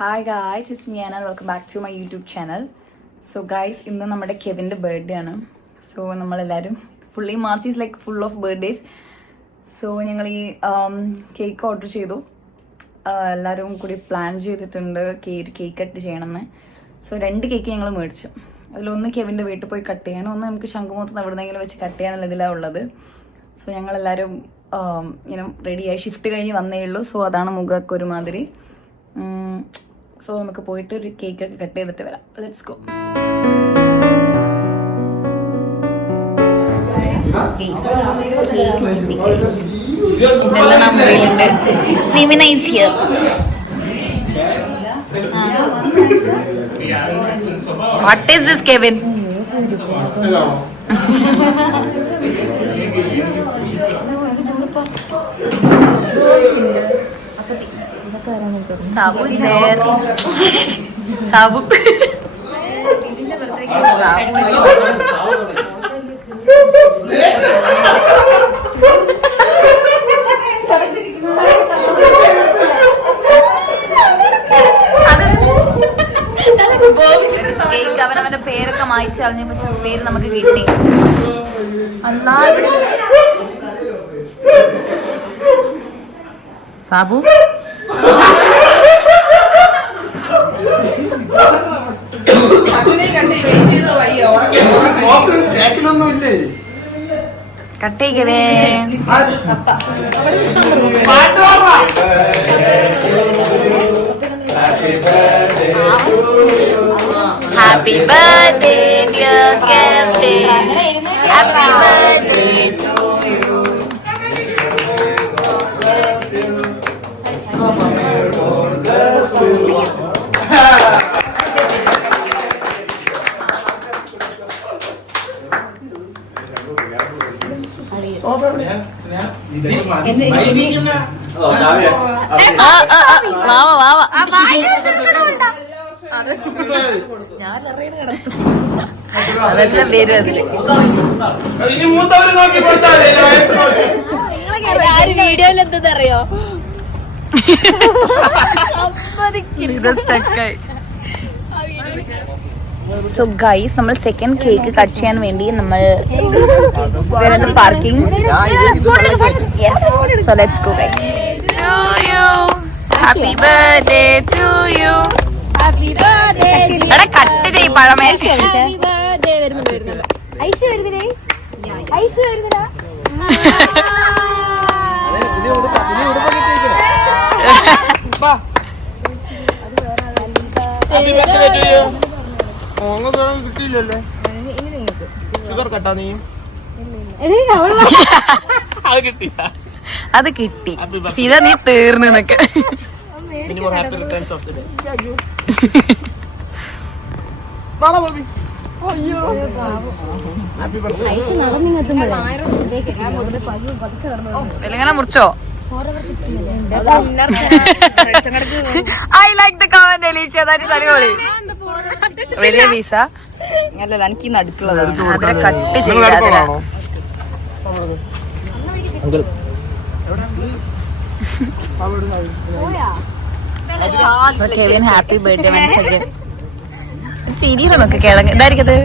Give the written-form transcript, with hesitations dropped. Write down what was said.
Hi guys, it's me and welcome back to my YouTube channel. So guys, ഇന്ന് നമ്മുടെ കെവിൻ്റെ birthday ആണ്. So നമ്മളെല്ലാവരും fully March is like full of birthdays. So ഞങ്ങൾ ഈ cake order ചെയ്തു. എല്ലാവരും കൂടി പ്ലാൻ ചെയ്തിട്ടുണ്ട് കേക്ക് കട്ട് ചെയ്യണമെന്ന്. സോ 2 കേക്ക് ഞങ്ങൾ മേടിച്ചു. അതിലൊന്ന് കെവിൻ്റെ വീട്ടിൽ പോയി കട്ട് ചെയ്യാനും ഒന്ന് നമുക്ക് ശംഖുമുഖത്ത് എവിടെന്നെങ്കിലും വെച്ച് കട്ട് ചെയ്യാനുള്ള ഇതിലാണ് ഉള്ളത്. സോ ഞങ്ങളെല്ലാവരും ഇങ്ങനെ റെഡിയായി ഷിഫ്റ്റ് കഴിഞ്ഞ് വന്നേ ഉള്ളൂ. സോ അതാണ് മുഖമൊക്കെ ഒരുമാതിരി. സോ നമുക്ക് പോയിട്ട് ഒരു കേക്കൊക്കെ കട്ട് ചെയ്തിട്ട് വരാം. Let's go. ഇതെല്ലാം മുറിയിലുണ്ട്. What is this Kevin? Sabu Sabu അവനവന്റെ പേരൊക്കെ മായിച്ചു കളഞ്ഞു. പക്ഷെ പേര് നമുക്ക് കിട്ടി. സാബു കട്ടേക്കവേ. Happy birthday dear Kevin, happy birthday to you. അതെല്ലാം പേരും അതില് വീഡിയോയിൽ എന്തെന്നറിയോ? സോ ഗൈസ്, നമ്മൾ സെക്കൻഡ് കേക്ക് കട്ട് ചെയ്യാൻ വേണ്ടി നമ്മൾ parking. So let's go guys. To you, happy birthday to you. Happy birthday. എടാ കട്ട് ചെയ്യ് പഴമേ. ഹാപ്പി ബർത്ത്ഡേ വരുന്നു. ഐഷ വരുന്നില്ലേ? ഐഷ വരുന്നില്ല. Happy birthday to you. കിട്ടിയില്ലല്ലേ? ഷുഗർ കട്ടാ നീ? അത് കിട്ടി. ഇതാ നീ തീർന്നു നിനക്ക്. എങ്ങനെ മുറിച്ചോ? I like the comment, Alicia. That is അടിപൊളി. വലിയ പീസ അല്ലല്ല, എനിക്ക് ഈ നടുക്കുള്ളതാണ്. അതിനെ കട്ട് ചെയ്താ Kevin happy birthday once again. ചിരി നമുക്ക് കിഴങ്ങ് ഇതായിരിക്കത്.